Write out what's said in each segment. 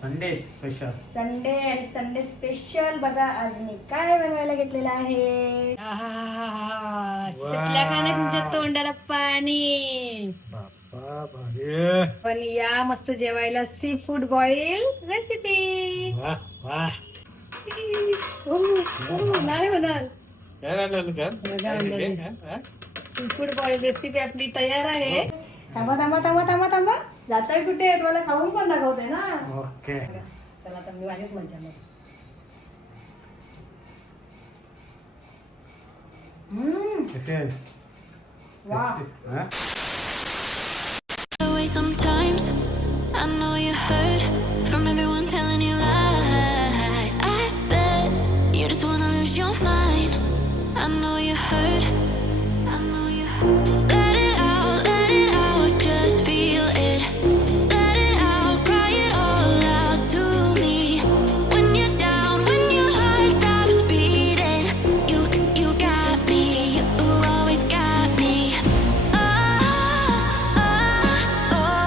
Sunday special. Sunday आणि Sunday special. बघा आज मी काय बनवायला घेतलेलं आहे. सुटल्या का नाही तुमच्या तोंडाला पाणी. बाप्पा भारी. पण या मस्त जेवायला सी फूड बॉईल रेसिपी. वाह वाह. नाही होणार. काय राहिलं का? सी फूड बॉईल रेसिपी आपली तयार आहे. थांबा थांबा थांबा थांबा थांबा. जाताय कुठे? तुम्हाला खाऊन पण दाखवते ना. ओके. चला तर मी माझीच मजा मग. कसे आहे? वाह. हा? Away sometimes. I know you heard from everyone telling you lies. I bet you just wanna lose your mind. I know you heard. I know you heard. Let it out, just feel it. Let it out, cry it all out to me. When you're down, when your heart stops beating, you got me. You always got me. Oh, oh, oh, oh,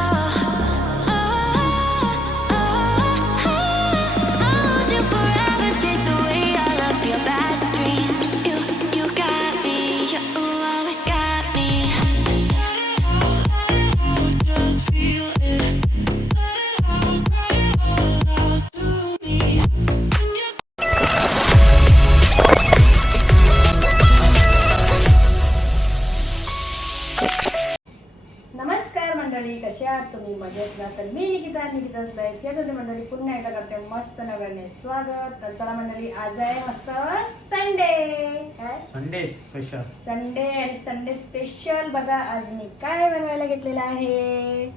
oh. I want you forever, chase away all of your bad dreams. You got me. You always got me. Just feel it. Let it out, cry it all out to me. नमस्कार मंडळी, कशा आहात तुम्ही? मजेत ना? तर मी निकिताच life याच्यामध्ये मंडळी पुन्हा एकदा करते मस्त नव्याने स्वागत. तर चला मंडळी, आज आहे मस्त संडे. Sunday special. संडे आणि संडे स्पेशल. बघा आज मी काय बनवायला घेतलेलं आहे.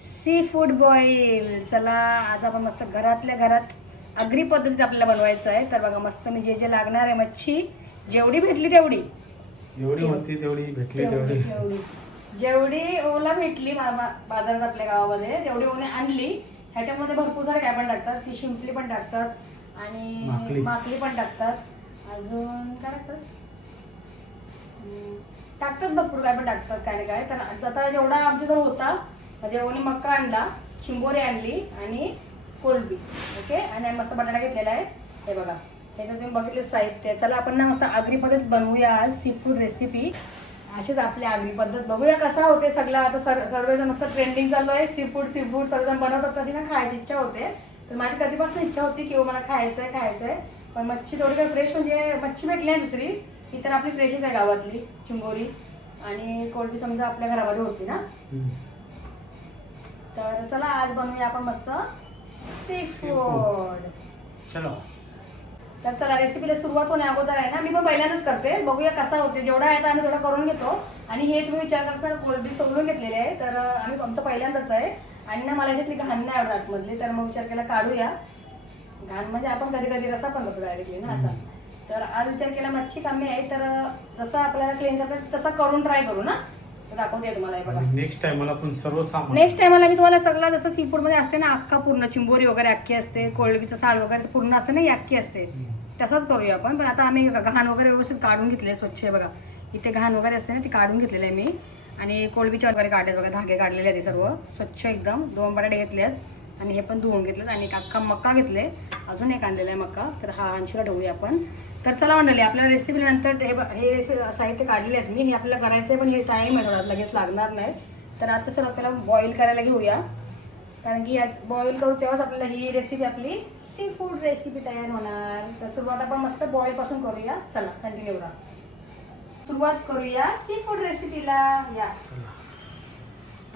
Seafood boil. चला आज आपण मस्त घरातल्या घरात आगरी पद्धतीत आपल्याला बनवायचं आहे. तर बघा मस्त मी जे जे लागणार आहे मच्छी जेवढी भेटली तेवढी जेवढी होती तेवढी भेटली तेवढी. जेवढी ओला भेटली बाजारात आपल्या गावामध्ये तेवढी ओले आणली. ह्याच्यामध्ये भरपूर सारे काय पण टाकतात. ती शिंपली पण टाकतात आणि माकली पण टाकतात. अजून काय टाकतात टाकतात भरपूर काय पण टाकतात काय काय. तर आता जेवढा आमच्या जर होता म्हणजे ओली मक्का आणला, चिंबोरी आणली आणि कोलबी. ओके. आणि मस्त बटाटा घेतलेला आहे. हे बघा त्याच्यात तुम्ही बघितले साहित्य. चला आपण ना मस्त आगरी पद्धत बनवूया आज सी फूड रेसिपी. अशीच आपली आगरी पद्धत बघूया कसा होते सगळं. आता सर्वजण मस्त ट्रेंडिंग चालू आहे. सी फूड सर्वजण बनवतात. तशी ना खायची इच्छा होते. तर माझी कधीपासून इच्छा होती की मला खायचं आहे. पण मच्छी थोडी काही फ्रेश म्हणजे मच्छी भेटली आहे दुसरी. ती तर आपली फ्रेशच आहे गावातली. चिंबोरी आणि कोलबी समजा आपल्या घरामध्ये होती ना. तर चला आज बनवूया आपण मस्त सी फूड. चलो. तर चला रेसिपीला सुरुवात होण्या अगोदर आहे ना मी पण पहिल्यांदाच करते. बघूया कसा होते. जेवढा आहे आम्ही थोडा करून घेतो. आणि हे तुम्ही विचार करता कोलबी सोलून घेतलेली आहे. तर आम्ही आमचं पहिल्यांदाच आहे. आणि ना मला याच्यातली घाण नाही आवडत आतमधली. तर मग विचार केला काढूया. घाण म्हणजे आपण कधी कधी रसा पण करतो डायरेक्टली ना असा. तर आज विचार केला मच्छी कमी आहे तर जसं आपल्याला क्लीन करता तसा करून ट्राय करू ना. तर दाखवते तुम्हाला हे बघा. नेक्स्ट टाइमला आपण सर्व सामान. नेक्स्ट टाइमला मी तुम्हाला सगळं जसं सी फूड मध्ये असते ना अख्खा पूर्ण चिंबोरी वगैरे अख्खी असते, कोळंबीचं साल वगैरे पूर्ण असते ना ही अख्खी असते. तसंच करूया आपण. पण आता आम्ही घाण वगैरे व्यवस्थित काढून घेतले. स्वच्छ आहे बघा. इथे घाण वगैरे असते ना ती काढून घेतलेली आहे मी. आणि कोळंबीच्या वगैरे काढले बघा. धागे काढलेले आहेत सर्व स्वच्छ एकदम. 2 बटाटे घेतले आहेत आणि हे पण धुवून घेतलेत. आणि एक अख्खा मक्का घेतले. अजून एक आणलेला आहे मक्का. तर हा अंशूला ठेवूया आपण. तर चला मंडळी आपल्याला रेसिपी नंतर हे रेसिपी साहित्य काढलेले आहेत मी. हे आपल्याला करायचं आहे पण हे टाईम आहे लगेच लागणार नाही. तर आता सर आपल्याला बॉईल करायला घेऊया. कारण की आज बॉईल करू तेव्हाच आपल्याला ही रेसिपी आपली सी फूड रेसिपी तयार होणार. तर सुरुवात आपण मस्त बॉईल पासून करूया. चला कंटिन्यू करा. सुरुवात करूया सी फूड रेसिपीला. या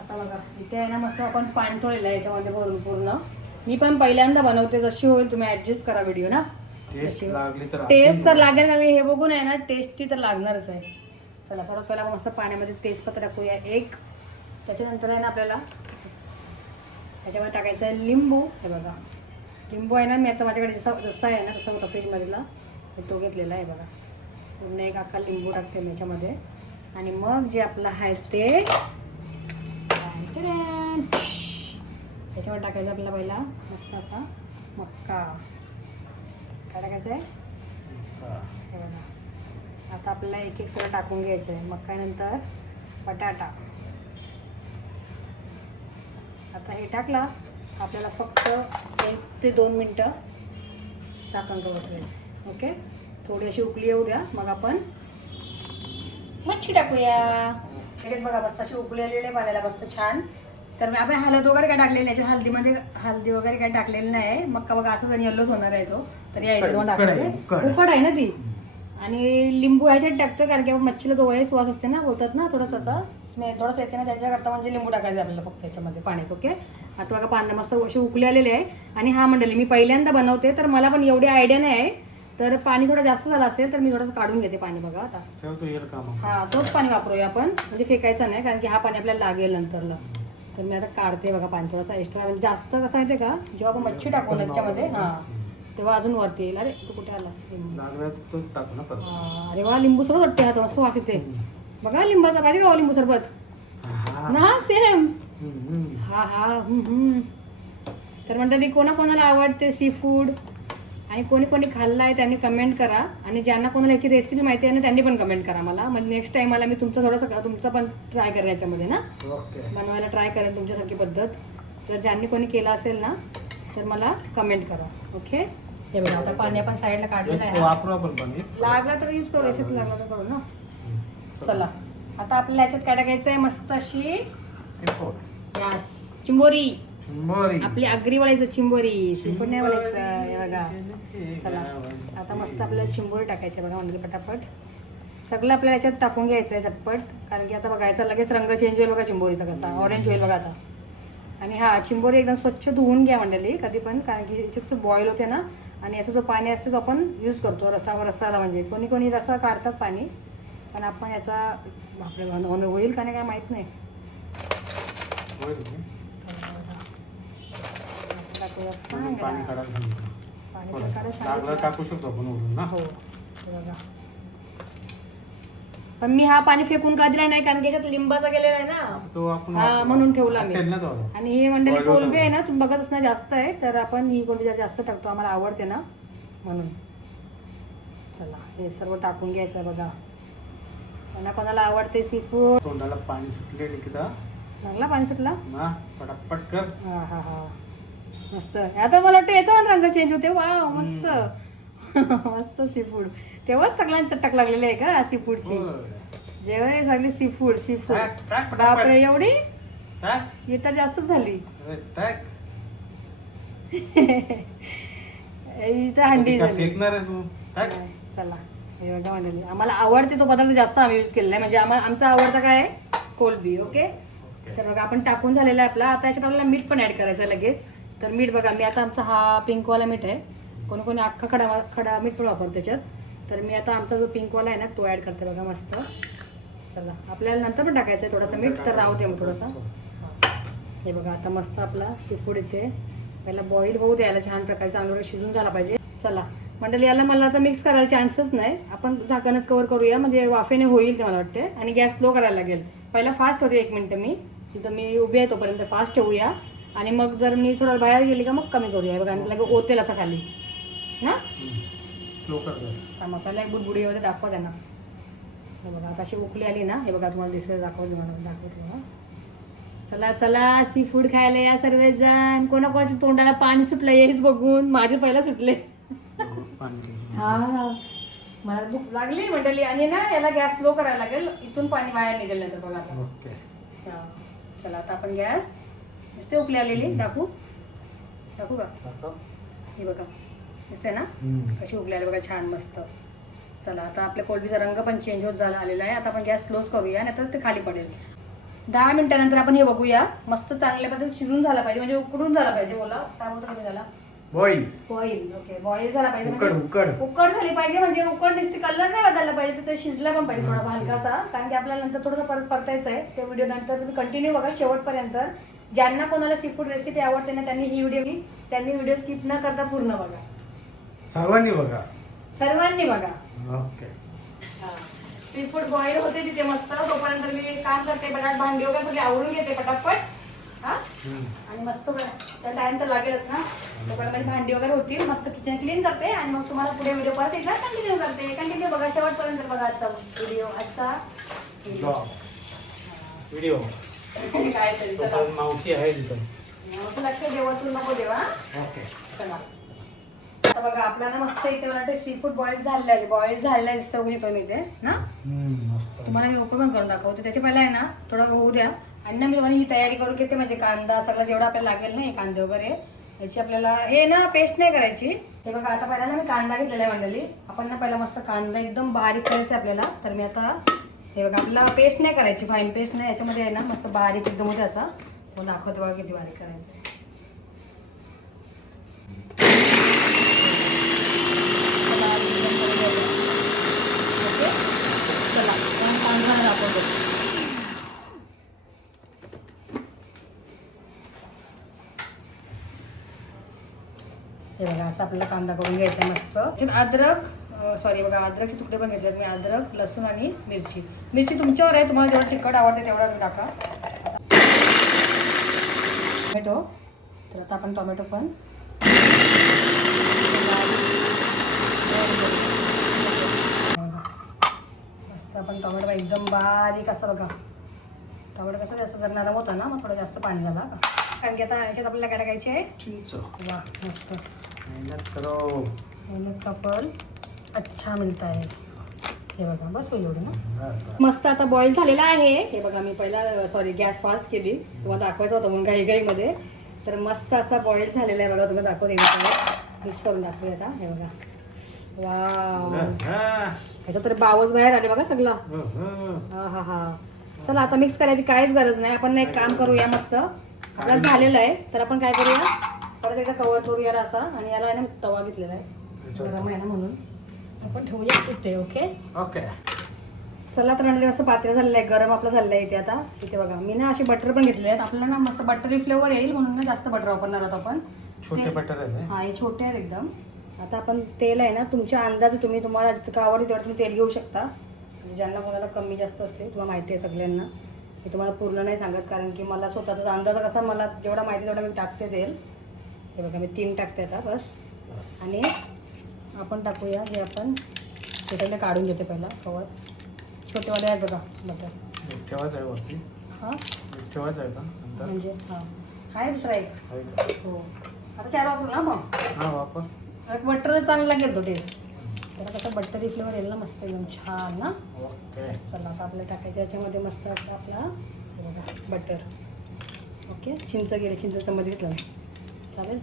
आता बघा इथे आहे ना मस्त आपण पाणी ठेवलेलं आहे याच्यामध्ये भरून पूर्ण. मी पण पहिल्यांदा बनवते. जशी होईल तुम्ही ऍडजस्ट करा व्हिडिओ ना. टेस्ट लागली तर टेस्ट तर लागेल का हे बघून आहे ना. टेस्टी तर लागणारच आहे. चला सर्वात पहिला मस्त पाण्यामध्ये तेजपत्ता टाकूया एक. त्याच्यानंतर आहे ना आपल्याला त्याच्यामध्ये टाकायचं आहे लिंबू. हे बघा लिंबू आहे ना मी आता माझ्याकडे जसा आहे ना तसा होता फ्रीजमधला तो घेतलेला आहे बघा. पूर्ण एक अख्खा लिंबू टाकते मी याच्यामध्ये. आणि मग जे आपलं आहे ते त्याच्यावर टाकायचं आपल्याला पहिला मस्त असा मक्का. काय टाकायचं आहे हे बघा. आता आपल्याला एक एक सगळं टाकून घ्यायचं आहे. मक्कानंतर बटाटा. आता हे टाकला आपल्याला फक्त 1 ते 2 मिनटं झाकण कवर करायचं. ओके, थोडी अशी उकळी येऊ द्या, मग आपण मच्छी टाकूया. लगेच बघा मस्त अशी उकळी आलेली आहे पाण्याला मस्त छान. तर मी आपण हळद वगैरे काय टाकलेली नाही, हळदीमध्ये हळदी वगैरे काय टाकलेलं नाही. मग बघा असंच आणि येल्लोच होणार आहे तो. तर या इथे उकड आहे ना ती. आणि लिंबू ह्याच्यात टाकतं कारण की आपण मच्छीला जो वयस वास असते ना, बोलतात ना थोडंसं असं स्मेल थोडंसं येते ना, त्याच्याकरता म्हणजे लिंबू टाकायचं आपल्याला फक्त त्याच्यामध्ये पाण्यात. ओके, आता बघा पानं मस्त अशी उकळी आलेले आहे. आणि हा मंडळी मी पहिल्यांदा बनवते तर मला पण एवढी आयडिया नाही आहे, तर पाणी थोडं जास्त झालं असेल तर मी थोडंसं काढून घेते पाणी. बघा आता हा तोच पाणी वापरूया आपण, म्हणजे फेकायचं नाही कारण की हा पाणी आपल्याला लागेल नंतरला. तर मी आता काढते बघा पाणी थोडंसं एक्स्ट्रा, म्हणजे जास्त कसं माहिती का, जेव्हा आपण मच्छी टाकू ना त्याच्यामध्ये हा तेव्हा अजून वरती येईल. अरे तू कुठे आलास? अरे वा, लिंबू सरबत वाटते हा, मस्त वास येते बघा लिंबाचा. पाहिजे का लिंबू सरबत ना? सेम हा हा. तर मंडळी कोणाकोणाला आवडते सी फूड आणि कोणी कोणी खाल्ला आहे त्यांनी कमेंट करा. आणि ज्यांना कोणाला याची रेसिपी माहिती आहे ना त्यांनी पण कमेंट करा मला. म्हणजे नेक्स्ट टाइम मला मी तुमचं थोडंसं तुमचं पण ट्राय करेन याच्यामध्ये ना, बनवायला ट्राय करेन तुमच्यासारखी पद्धत. जर ज्यांनी कोणी केलं असेल ना तर मला कमेंट करा. ओके, हे बघा आता पाणी आपण साईडला काढलेलं आहे. लागलं तर यूज करू, याच्यात लागलं तर करू ना. चला आता आपल्याला याच्यात काय टाकायचं आहे, मस्त अशी यस चिंबोरी. आपली आगरी वळायचं चिंबोरी, सीफूड नाही वळायचं. हे बघा चला आता मस्त आपल्याला चिंबोरी टाकायची बघा म्हणजे पटापट सगळं आपल्याला याच्यात टाकून घ्यायचं आहे झटपट. कारण की आता बघायचं लगेच रंग चेंज होईल बघा चिंबोरीचा, कसा ऑरेंज होईल बघा आता. आणि हा चिंबोरी एकदम स्वच्छ धुवून घ्या मंडळी कधी पण, कारण की याच्यात बॉईल होते ना. आणि याचा जो पाणी असतो तो आपण यूज करतो रसाला, म्हणजे कोणी कोणी रसा काढतात पाणी, पण आपण याचा आपल्याला होईल का नाही काय माहीत नाही. टाकू शकतो आपण ना. हो बघा, पण मी हा पाणी फेकून का दिला नाही कारण की याच्यात लिंबाचा गेलेला आहे ना, तो आपण म्हणून ठेवला मी. आणि हे मंडळी कोलंबी आहे ना, तुम्ही बघत असणार जास्त आहे, तर आपण ही कोलंबी जास्त टाकतो, आम्हाला आवडते ना म्हणून. चला हे सर्व टाकून घ्यायचं बघा. कोणाला आवडते सी फूड. तोंडाला पाणी सुटले निकिता, चांगला पाणी सुटला ना, पटापट कर. हा हा हा मस्त. आता मला वाटतं याचा पण रंग चेंज होते. वा मस्त मस्त सी फूड. तेव्हाच सगळ्यांना चटक लागलेली आहे का सी फूडची. जेव्हा सगळी सी फूड बापरे, एवढी ही तर जास्तच झाली. हंडी झाली. चला हे बघा मंडळी, आम्हाला आवडते तो पदार्थ जास्त आम्ही यूज केलेला आहे, म्हणजे आमचा आवडता काय आहे कोलंबी. ओके, तर बघा आपण टाकून झालेला आहे आपला. आता याच्यात आपल्याला मीठ पण ऍड करायचं लगेच. तर मीठ बघा मी आता आमचा हा पिंकवाला मीठ आहे, कोणी कोणी अख्खा खडा मीठ पण वापरतो त्याच्यात. तर मी आता आमचा जो पिंकवाला आहे ना तो ऍड करते बघा मस्त. चला आपल्याला नंतर पण टाकायचं आहे थोडंसं मीठ, तर राहू दे मग थोडंसं. हे बघा आता मस्त आपला सी फूड इथे पहिला बॉईल होऊ द्यायला छान प्रकारे, चांगलं शिजून झाला पाहिजे. चला मंडळी याला मला आता मिक्स करायला चान्सच नाही, आपण झाकणच कव्हर करूया म्हणजे वाफेने होईल ते मला वाटते. आणि गॅस स्लो करायला लागेल. पहिला फास्ट ठेवते 1 मिनिट, मी तिथं मी उभी आहे तोपर्यंत फास्ट ठेवूया. आणि मग जर मी थोडं बाहेर गेली का मग कमी करूया बघा, आणि लगे ओतेल असं खाली ना. स्लो कर. मग पहिला एक बुडबुडी वगैरे दाखवा त्यांना. हे बघा आता अशी उकळी आली ना, हे बघा तुम्हाला दिसेल, दाखवते मला. चला चला सी फूड खायला या सर्वजण. कोणाकोणाच्या तोंडाला पाणी सुटलं हेच बघून, माझे पहिला सुटले. हा मला भूक लागली मंडळी. आणि ना याला गॅस स्लो करायला लागेल, इथून पाणी बाहेर निघेल तर बघा आता. चला आता आपण गॅस दिसते उकळी आलेली, टाकू का? हे बघा दिसते ना कशी उकळी आली बघा छान मस्त. चला आता आपल्या कोलंबीचा रंग पण चेंज होत आलेला आहे. आता आपण गॅस क्लोज करूया, नाहीतर ते खाली पडेल. 10 मिनिटानंतर आपण हे बघूया. मस्त चांगल्या पद्धतीने शिजून झाला पाहिजे, म्हणजे उकडून झाला पाहिजे. बोला काय बोलतो कधी झाला? बॉईल. ओके बॉईल झाला पाहिजे, उकड झाली पाहिजे, म्हणजे उकड दिसते, कलर नाही बदलला पाहिजे, तर शिजला पण पाहिजे थोडा हलकासा. कारण की आपल्याला नंतर थोडंसं परत परतायचं आहे. ते व्हिडिओ नंतर तुम्ही कंटिन्यू बघा शेवटपर्यंत. ज्यांना कोणाला सी फूड रेसिपी आवडते ना त्यांनी ही व्हिडिओ स्किप न करता पूर्ण बघा. सर्वांनी बघा. ओके, सी फूड बॉईल होते तिथे मस्त. तोपर्यंत मी काम करते, बटाट भांडी वगैरे सगळी आवरून घेते पटापट. हा आणि मस्त त्या टाइम तर लागेलच ना, तोपर्यंत माझी भांडी वगैरे होतील. मस्त किचन क्लीन करते आणि मग तुम्हाला पुढे व्हिडिओ परत एकदा कंटिन्यू करते. कंटिन्यू बघा शेवटपर्यंत बघा आजचा व्हिडिओ. व्हिडिओ काय तरी मावशी आहे तिथं. लक्ष देवातून नको देवा. ओके. चला आता बघा आपल्याला मस्त इथे मला वाटतं सी फूड बॉईल झालेलं आहे दिसतं बघू शकतो मी इथे ना. मस्त. तुम्हाला मी ओपन करून दाखवते. त्याच्या पहिला आहे ना थोडं होऊ द्या आणि ना मी तुम्हाला ही तयारी करून घेते. म्हणजे कांदा सगळं जेवढं आपल्याला लागेल ना हे कांदे वगैरे याची आपल्याला हे ना पेस्ट नाही करायची. हे बघा आता पहिला ना मी कांदा घेतलेला आहे मंडळी. आपण ना पहिला मस्त कांदा एकदम बारीक करायचा आपल्याला. तर मी आता हे बघा आपल्याला पेस्ट नाही करायची, फाईन पेस्ट नाही. याच्यामध्ये आहे ना मस्त बारीक एकदम होते असा. तो दाखवते बघा किती बारीक करायचं. ओके चला कांदा दाखवतो. हे बघा असं आपल्याला कांदा करून घ्यायचा मस्त. अद्रक सॉरी बघा अद्रकचे तुकडे पण घेतलेत मी. अद्रक, लसूण आणि मिरची तुमच्यावर आहे. तुम्हाला जेवढं तिखट आवडते तेवढा तुम्ही टाका. टोमॅटो, तर आता आपण टोमॅटो पण मस्त आपण टोमॅटो एकदम बारीक असं बघा. टोमॅटो कसं जास्त जर नरम होता ना मग थोडं जास्त पाणी झाला का. कारण की आता याच्यात आपल्याला काय टाकायचे आहे चिंच. वा मस्त मेहनत करो. मेहनत का फल अच्छा मिळत आहे. हे बघा बस होईल एवढं ना. बरं. मस्त आता बॉईल झालेला आहे. हे बघा मी पहिला सॉरी गॅस फास्ट केली. तुम्हाला दाखवायचं होतं मग घाईमध्ये. तर मस्त असा बॉईल झालेला आहे बघा. तुम्ही दाखवते मिक्स करून दाखवूया आता. हे बघा वाव ह्याचा तर बावच बाहेर आले बघा सगळं. हा हा हा चला आता मिक्स करायची काहीच गरज नाही. आपण एक काम करूया मस्त आपला झालेलं आहे. तर आपण काय करूया परत एकदा कवर करूया असा. आणि याला आहे ना तवा घेतलेला आहे गरम आहे ना म्हणून आपण ठेवूया तिथे. Okay okay. चला तर आणले असं पात्र झालेलं आहे. गरम आपलं झालेलं आहे इथे. आता इथे बघा मी ना असे बटर पण घेतले आहेत. आपल्याला ना मस्त बटरी फ्लेवर येईल म्हणून ना जास्त बटर वापरणार आहोत आपण. छोटे बटर आहे. हा हे छोटे आहेत एकदम. आता आपण तेल आहे ना तुमच्या अंदाजे तुम्हाला जितकं आवडते तेवढं तुम्ही तेल घेऊ शकता. म्हणजे ज्यांना कोणाला कमी जास्त असते तुम्हाला माहिती आहे सगळ्यांना. मी तुम्हाला पूर्ण नाही सांगत कारण की मला स्वतःचा अंदाज कसा मला जेवढा माहिती तेवढा मी टाकते तेल. हे बघा मी 3 टाकते आता बस. आणि आपण टाकूया जे आपण त्याच्याकडे काढून घेते पहिला कवर. छोटेवाले आहेत बघा बटर. ठेवायचं आहे वरती. हां ठेवायचं आहे का नंतर म्हणजे हां आहे दुसरा एक. आहे का? हो आता 4 वापरू ना मग. हां वापर. एक बटर चांगला लागेल तो टेस्ट. त्याला कसं बटरी फ्लेवर येईल ना मस्त एकदम छान ना. ओके. चला आता आपल्याला टाकायचं याच्यामध्ये मस्त असं आपला हे बघा बटर. ओके चिंच गेली. चिंच चम्मच घेतलं चालेल.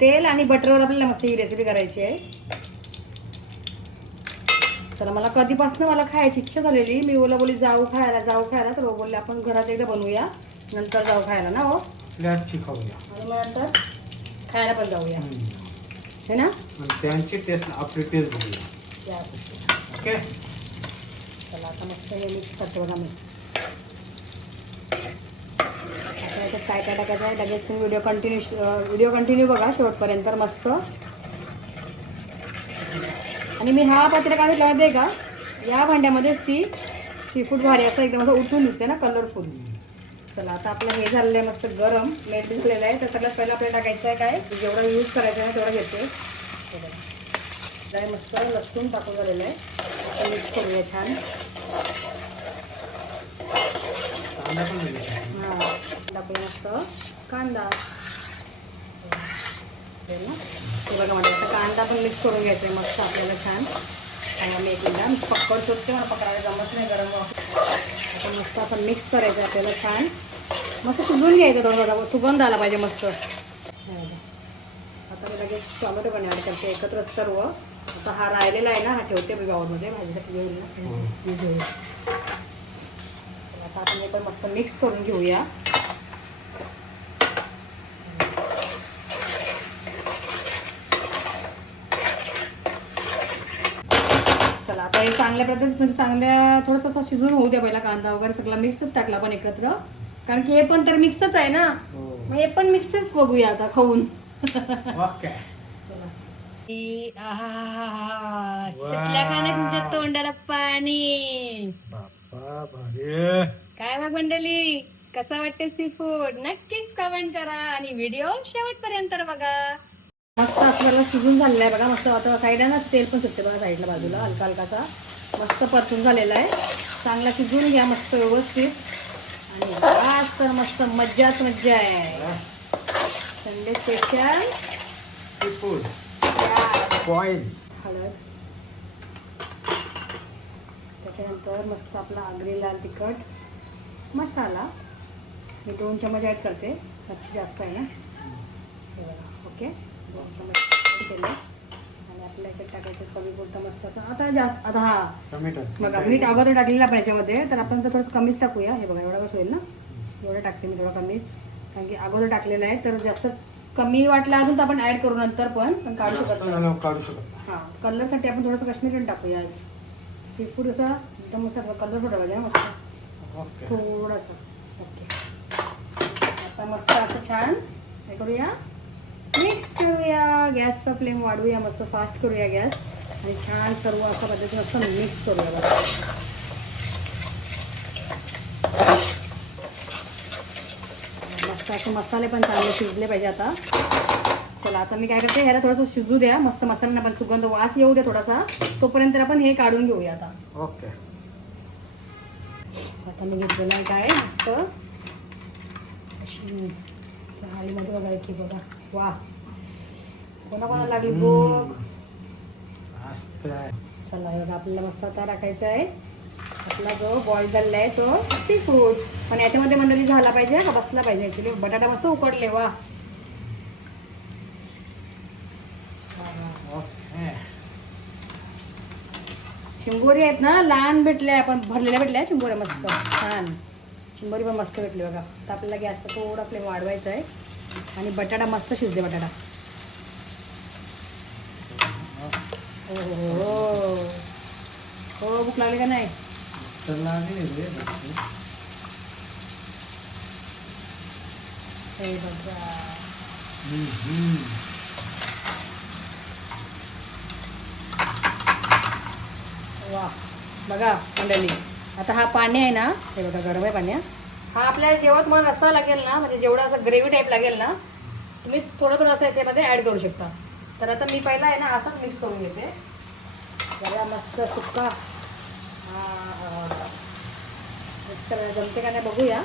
तेल आणि बटरवर आपल्याला मस्त ही रेसिपी करायची आहे. चला मला कधीपासून मला खायची इच्छा झालेली. मी ओला बोली जाऊ खायला तर बोलले आपण घरात एकदा बनवूया नंतर जाऊ खायला ना. हो प्लेटची खाऊया आणि मग नंतर खायला पण जाऊया है ना. त्यांची टेस्ट आपली टेस्ट बघूया. Yes okay. चला आता मस्त हे मिक्स करते बघा मी. आता याच्यात काय काय टाकायचं आहे लगेच तुम्ही व्हिडिओ कंटिन्यू बघा शेवटपर्यंत मस्त. आणि मी हा पात्र काय घेतला माहिती आहे का या भांड्यामध्येच ती सी फूड भारी असं एकदम असं उठून दिसते ना कलरफुल. चला आता आपलं हे झालेलं आहे मस्त गरम मेल्ट झालेलं आहे. तर सगळ्यात पहिलं आपल्याला टाकायचं आहे काय जेवढा यूज करायचं आहे तेवढं घेते. मस्त लसूण टाकून झालेलं आहे. आता मिक्स करूया छान. हां टाकूया मस्त कांदा. हे बघा म्हणजे आता कांदा पण मिक्स करून घ्यायचा आहे मस्त आपल्याला छान. आणि मी एक मिनिट पक्कड शोधते मला पकडायला जमत नाही गरम. आता मस्त असं मिक्स करायचं आपल्याला छान. मस्त शिजवून घ्यायचं थोडं सुगंध आला पाहिजे मस्त. आता मी लगेच टोमॅटो पण ॲड करते एकत्र सर्व. आता हा राहिलेला आहे ना हा ठेवते मी बाउलमध्ये भाजीसाठी येईल ना. आता आपण हे पण मस्त मिक्स करून घेऊया. चला आता हे चांगल्या पद्धतीने म्हणजे चांगल्या थोडंसं असं शिजून होऊ द्या पहिला. कांदा वगैरे सगळा मिक्सच टाकला पण एकत्र कारण की हे पण तर मिक्सच आहे ना. मग हे पण मिक्सच बघूया आता खाऊन. ओके. सुटल्या खाण्यात तुमच्या तोंडाला पाणी. बाप्पा भारी. काय मग मंडळी कसा वाटते सी फूड नक्कीच कमेंट करा आणि व्हिडिओ शेवटपर्यंत बघा. मस्त आपल्याला शिजून झालेला आहे बघा मस्त. आता साईडला तेल पण सुटते बघा साईडला बाजूला हलका हलकाचा मस्त परतून झालेला आहे. चांगला शिजवून घ्या मस्त व्यवस्थित. आणि आज तर मस्त मज्जाच मज्जा आहे. Sunday special seafood boil. हळद, त्याच्यानंतर मस्त आपला आगरी लाल तिखट मसाला. मी 2 चमच ॲड करते, मच्छी जास्त आहे ना. हे बघा, ओके 2 चमच केले. आणि आपल्या याच्यात टाकायचं चवीपुरतं मस्त असं. आता हा टोमॅटो बघा, मीठ अगोदर टाकलेलं आपण याच्यामध्ये, तर आपण तर थोडंसं कमीच टाकूया. हे बघा, एवढा कसं होईल ना, एवढं टाकते मी, थोडं कमीच, कारण की अगोदर टाकलेलं आहे. तर जास्त कमी वाटलं अजून तर आपण ऍड करू नंतर, पण काढू शकत नाही. काढू शकत. हां, कलरसाठी आपण थोडंसं काश्मीरी पण टाकूया आज. सी फूड असं एकदम असं कलर थोडा पाहिजे ना मस्त, ओके. थोडासा. ओके, आता मस्त असं छान हे करूया, मिक्स करूया. गॅसचा फ्लेम वाढवूया, मस्त फास्ट करूया गॅस, आणि छान सर्व अशा पद्धतीने मस्त मिक्स करूया. बघा, मस्त असे मसाले पण चांगले शिजले पाहिजे. आता चला, आता मी काय करते, ह्याला थोडंसं शिजू द्या. मस्त मसाल्यांना पण सुगंध वास येऊ द्या थोडासा, तोपर्यंत आपण हे काढून घेऊया. आता ओके. आता मी घेतलेलं आहे काय मस्त अशी सालीमध्ये बघा की, बघा वा, कोणाकोणाला लागली भूक. मस्त. चला, हे बघा, आपल्याला मस्त आता टाकायचा आहे आपला जो बॉईल झालेला आहे तो सी फूड. पण याच्यामध्ये मंडळी झाला पाहिजे का बसला पाहिजे. ॲक्च्युली बटाटा मस्त उकडले. वा, ओके. चिंबोरी आहेत ना, लहान भेटल्या, आपण भरलेल्या भेटल्या चिंबोऱ्या मस्त छान. चिंबोरी पण मस्त भेटली बघा. आता आपल्याला गॅसचा थोडा फ्लेम वाढवायचा आहे, आणि बटाटा मस्त शिजले. बटाटा हो हो हो, भूक लागली का नाही. चला नाही रे. हे बघा, वा बघा मंडळी, आता हा पाणी आहे ना, हे बघा गरम आहे पाणी. हा आपल्याला जेव्हा तुम्हाला रस्सा लागेल ना, म्हणजे जेवढा असं ग्रेव्ही टाईप लागेल ना, तुम्ही थोडं थोडं असं याच्यामध्ये ॲड करू शकता. तर आता मी पहिला आहे ना असंच मिक्स करून घेते. जरा मस्त सुक्का मिक्स करायला जमते का नाही बघूया.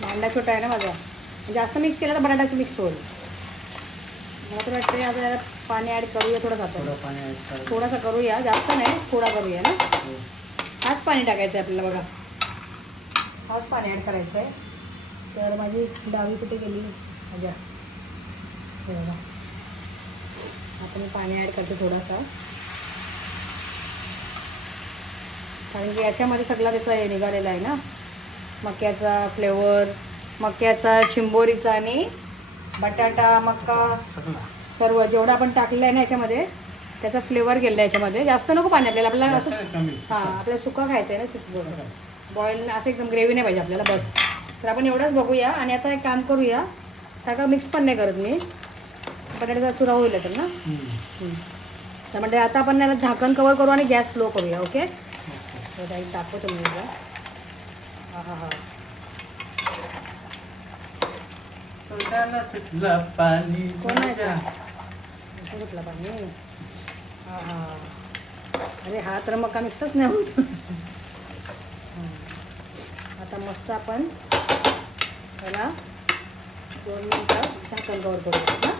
भांडा छोटा आहे ना माझा, जास्त मिक्स केलं तर बटाट्याचं मिक्स होईल. मला तर वाटतं आता याला पाणी ॲड करूया थोडंसं. आपण थोडासा करूया, जास्त नाही, थोडा करूया ना. हाच पाणी टाकायचं आहे आपल्याला. बघा, हाच पाणी ॲड करायचं आहे. तर माझी डावी कुठे गेली माझ्या, हे बघा, आता मी पाणी ॲड करते थोडासा, कारण की याच्यामध्ये सगळा त्याचा हे निघालेला आहे ना, मक्याचा फ्लेवर, मक्याचा, चिंबोरीचा आणि बटाटा, मक्का, सर्व जेवढं आपण टाकलेलं आहे ना याच्यामध्ये, त्याचा फ्लेवर गेला आहे याच्यामध्ये. जास्त नको पाणी आपल्याला असं. हां, आपल्याला सुका खायचं आहे ना, सुकं बॉईल असं एकदम ग्रेव्ही नाही पाहिजे आपल्याला, बस. तर आपण एवढंच बघूया. आणि आता एक काम करूया, सगळं मिक्स पण नाही करत मी, बटाट्याचा चुरा होईल तर ना. तर म्हणजे आता आपण याला झाकण कवर करू आणि गॅस स्लो करूया. ओके, दाखवतो मी एकदा. हा, सुटलं पाणी. कोणाचा सुटला पाणी. हा, अरे हा तर मका मिक्सच नाही होत. आता मस्त आपण त्याला 2 मिनिटं झाकण कवर करू.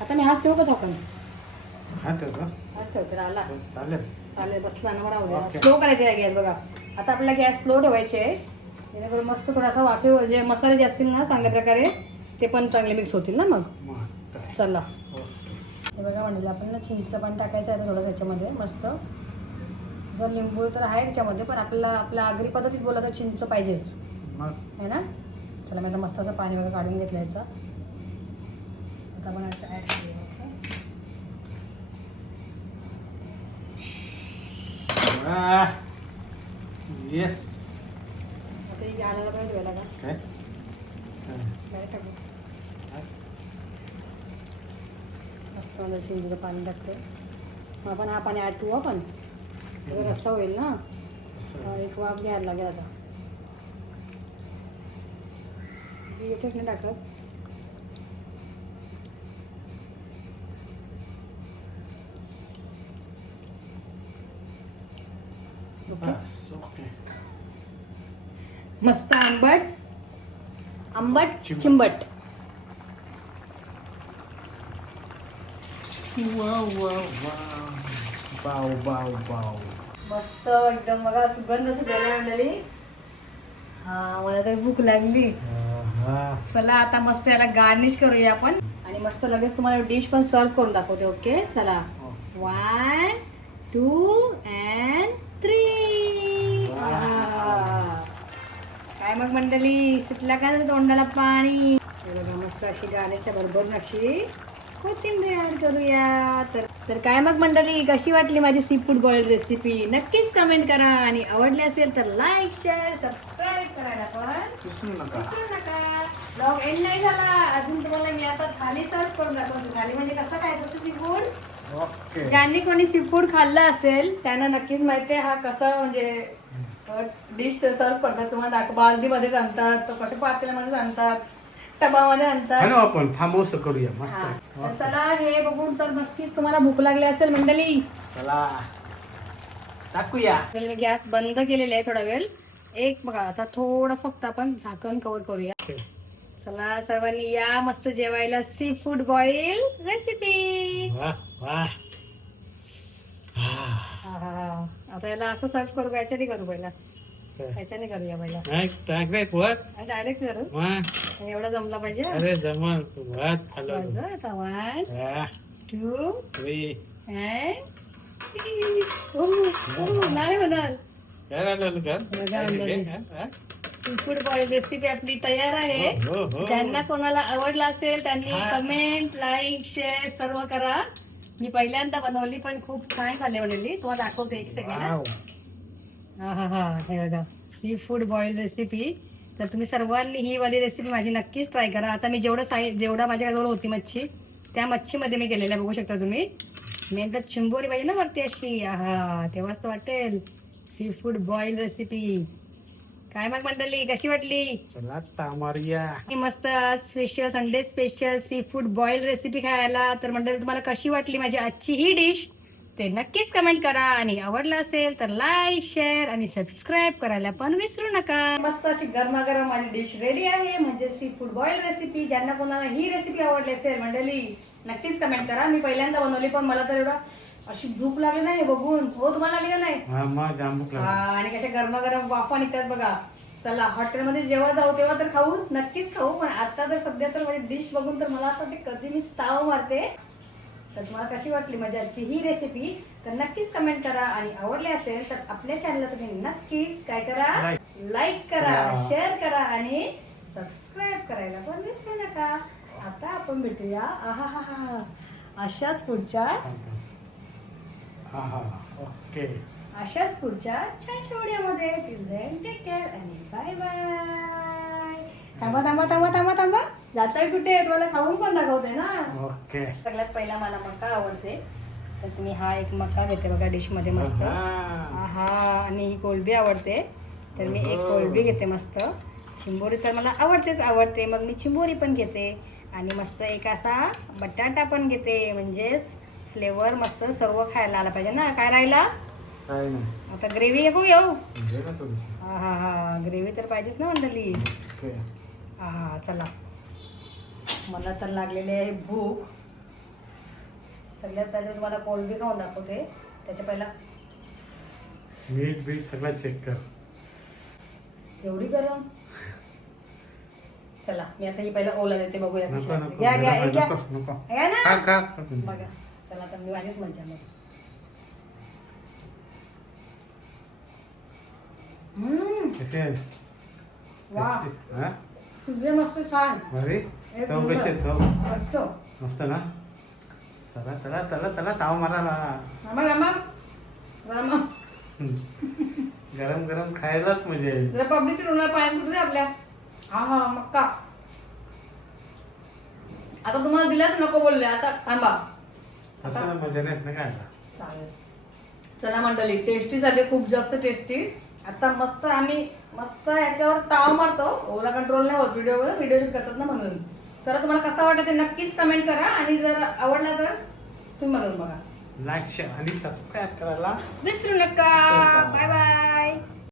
आता मी हाच ठेवू का झाकण. हाच ठेवते. आला चालेल, बसला ना. मला स्लो करायचे आहे गॅस. बघा, आता आपल्याला गॅस स्लो ठेवायचे आहे, जेणेकरून मस्त थोडासा वाफेवर जे मसाले जे असतील ना चांगल्या प्रकारे ते पण चांगले मिक्स होतील ना. मग चला, हे बघा म्हणलं आपण ना चिंचचं पाणी टाकायचं आहे थोडंसं याच्यामध्ये. मस्त जर लिंबू तर आहे त्याच्यामध्ये, पण आपल्या आगरी पद्धतीत बोला तर चिंच पाहिजेच आहे ना. चला, मी आता मस्त असं पाणी वगैरे काढून घेतलं याचं. आता आपण असं ॲड करूया. येस. आता ही आणायला पण ठेवायला का काय टाकू. मस्त मला चिंचेचं पाणी टाकते. मग आपण हा पाणी ॲड करू. आपण रस्सा होईल ना, एक वाफ घ्यायला लागेल. आता याच्यात नाही टाकत, बस ओके. मस्त आंबट आंबट चिंबट. चिंबट. वाव वाव वाव बाव बाव बाव. मस्त एकदम बघा सुगंध सुटायला मंडळी. हा मला तर भूक लागली. आहा. चला आता मस्त याला गार्निश करूया आपण आणि मस्त लगेच तुम्हाला डिश पण सर्व करून दाखवते. ओके चला 1 2 and 3. काय मग मंडळी सुटला का तोंडाला पाणी. हे बघा मस्त अशी गार्निशच्या बरोबर अशी कोथिंबीर ऍड करूया. तर काय मग मंडळी कशी वाटली माझी सी फूड बॉइल्ड रेसिपी नक्कीच कमेंट करा आणि आवडली असेल तर लाईक शेअर सबस्क्राईब करायला पण विसरू नका. विसरू नका. ब्लॉग एंड नाही झाला अजून. तुम्हाला मी आता थाली सर्व करून दाखवतो. थाली म्हणजे कसं काय तसं सी फूड. ओके. ज्यांनी कोणी सी फूड खाल्लं असेल त्यांना नक्कीच माहिती आहे हा कसं म्हणजे डिश सर्व करतात. तुम्हाला बालदीमध्येच आणतात तो कशा पातेल्यामध्येच आणतात टबामध्ये आणतात. आणू आपण फार्म हाऊस करूया मस्त. हा. तर चला हे बघून तर नक्कीच तुम्हाला भूक लागली असेल मंडळी. चला टाकूया. मी गॅस बंद केलेला आहे थोडा वेळ. एक बघा आता थोडं फक्त आपण झाकण कव्हर करूया. ओके. चला सर्वांनी या मस्त जेवायला सी फूड बॉईल रेसिपी. वाह वाह. आता याला असं सर्व करू का याच्याने करू पहिला. याच्याने करूया पहिला डायरेक्ट वर. डायरेक्ट करू. वाह. एवढा जमला पाहिजे. अरे जमल तू भात खाल्लं. बस आता 1 वाह. 2 वी. and 3. नाही म्हणाल काय झालं का? बघा मंडळी. सी फूड बॉईल रेसिपी आपली तयार आहे. हो, हो. ज्यांना कोणाला आवडलं असेल त्यांनी हा. कमेंट लाईक शेअर सर्व करा. मी पहिल्यांदा बनवली पण खूप छान झाली बनवली. तुम्हाला दाखवते एक सेकंड. वाव. हा हा हा हे बघा सी फूड बॉईल रेसिपी. तर तुम्ही सर्वांनी ही वाली रेसिपी माझी नक्कीच ट्राय करा. आता मी जेवढा माझ्याजवळ होती मच्छी त्या मच्छीमध्ये मी केलेल्या बघू शकता तुम्ही. मेन तर चिंबोरी पाहिजे ना वरती अशी. हा तेव्हाच तर वाटेल सी फूड बॉईल रेसिपी. काय मग मंडळी कशी वाटली. चला तामारिया. मस्त special Sunday special seafood boil recipe खायला. तर मंडळी तुम्हाला कशी वाटली माझी आजची ही डिश ते नक्कीच कमेंट करा आणि आवडलं असेल तर लाईक शेअर आणि सबस्क्राईब करायला पण विसरू नका. मस्त अशी गरमागरम माझी डिश रेडी आहे म्हणजे सी फूड बॉईल रेसिपी. ज्यांना कोणाला ही रेसिपी आवडली असेल मंडळी नक्कीच कमेंट करा. मी पहिल्यांदा बनवली पण मला तर एवढा अशी भूक लागली नाही बघून. हो तुम्हाला लागली का नाही. हा मग जाम भूक लागली. आणि कशा गरमागरम वाफा निघतात बघा. चला हॉटेलमध्ये जेव्हा जाऊ तेव्हा तर खाऊच नक्कीच खाऊ. पण आता तर सध्या तर माझी डिश बघून तर मला असं वाटते कधी मी ताव मारते. तर तुम्हाला कशी वाटली माझी आजची ही रेसिपी तर नक्कीच कमेंट करा आणि आवडले असेल तर आपल्या चॅनलला तुम्ही नक्कीच काय करा लाईक करा शेअर करा आणि सबस्क्राईब करायला पण विसरू नका. आता आपण भेटूया आहा अशाच पुढच्या ओके अशाच पुढच्या छानशा व्हिडिओमध्ये. टेक केअर आणि बाय बाय. थांबा थांबा थांबा थांबा थांबा जाताय कुठे. तुम्हाला खाऊन पण दाखवते ना. ओके. सगळ्यात पहिला मला मका आवडते तर तुम्ही हा एक मका घेते बघा डिश मध्ये मस्त. हा आणि ही कोलबी आवडते तर मी एक कोलबी घेते मस्त. चिंबोरी तर मला आवडते मग मी चिंबोरी पण घेते आणि मस्त एक असा बटाटा पण घेते. म्हणजेच फ्लेवर मस्त सर्व खायला आला पाहिजे ना. काय राहिला काय नाही. आता ग्रेव्ही येऊ. दे ना थोडीशी. हा ग्रेव्ही तर पाहिजेच ना मंडळी. ओके. हा चला मला तर लागलेली आहे भूक. सगळ्यात पहिले तुम्हाला कोलबी खाऊन दाखवते. त्याच्या पहिला मीठ बीट सगळं चेक कर. एवढी गरम. चला मी आता ही पहिला ओला देते बघूया कशी नको लागते. नको घ्या घ्या एक घ्या. नको नको. घ्या खा ना खा. बघा. चला आता मी माझीच मजा मग. कसे आहे. वा हा सुजले मस्त छान. अरे एक चव नंबर. कशी आहे चव. मस्त. मस्त ना. चला चला चला चला ताव मारायला. रामा गरम गरम खायलाच मजा येईल. जरा पब्लिक रोडला पाणी सुटते आपल्या. हा मक्का आता तुम्हाला दिलाच नको बोलले. आता थांबा असं मजा नाही ना काय. चालेल. चला मंडळी टेस्टी झाली खूप जास्त टेस्टी. आता मस्त आम्ही मस्त याच्यावर ताव मारतो. ओला कंट्रोल नाही होत व्हिडिओ शूट करतात ना म्हणून. चला तुम्हाला कसा वाटतं ते नक्कीच कमेंट करा आणि जर आवडला तर तुम्ही बघा. लाईक शेअर आणि सबस्क्राईब करायला विसरू नका.